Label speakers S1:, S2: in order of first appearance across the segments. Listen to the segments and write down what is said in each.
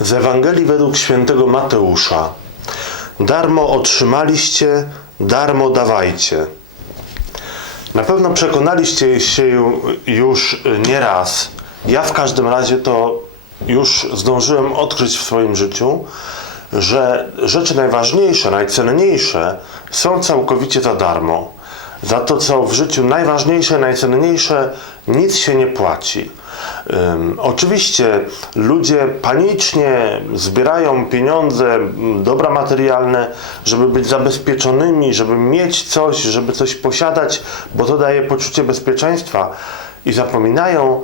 S1: Z Ewangelii według świętego Mateusza. Darmo otrzymaliście, darmo dawajcie. Na pewno przekonaliście się już nieraz. Ja w każdym razie to już zdążyłem odkryć w swoim życiu, że rzeczy najważniejsze, najcenniejsze są całkowicie za darmo. Za to, co w życiu najważniejsze, najcenniejsze, nic się nie płaci. Ym, oczywiście ludzie panicznie zbierają pieniądze, dobra materialne, żeby być zabezpieczonymi, żeby mieć coś, żeby coś posiadać, bo to daje poczucie bezpieczeństwa i zapominają,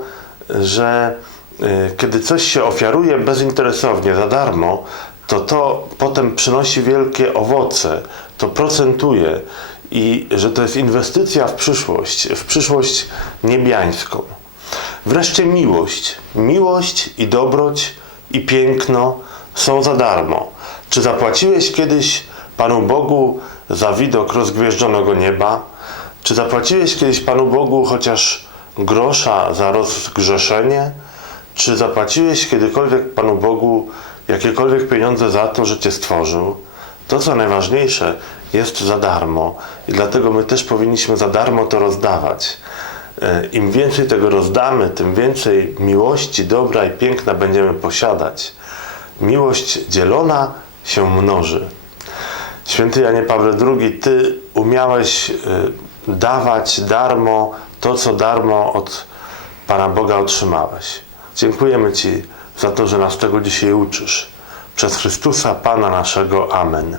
S1: że y, kiedy coś się ofiaruje bezinteresownie, za darmo, to to potem przynosi wielkie owoce, to procentuje i że to jest inwestycja w przyszłość, w przyszłość niebiańską. Wreszcie miłość. Miłość i dobroć i piękno są za darmo. Czy zapłaciłeś kiedyś Panu Bogu za widok rozgwieżdżonego nieba? Czy zapłaciłeś kiedyś Panu Bogu chociaż grosza za rozgrzeszenie? Czy zapłaciłeś kiedykolwiek Panu Bogu jakiekolwiek pieniądze za to, że Cię stworzył? To, co najważniejsze, jest za darmo i dlatego my też powinniśmy za darmo to rozdawać. E, Im więcej tego rozdamy, tym więcej miłości, dobra i piękna będziemy posiadać. Miłość dzielona się mnoży. Święty Janie Pawle II, Ty umiałeś y, dawać darmo to, co darmo od Pana Boga otrzymałeś. Dziękujemy Ci za to, że nas tego dzisiaj uczysz. Przez Chrystusa Pana naszego. Amen.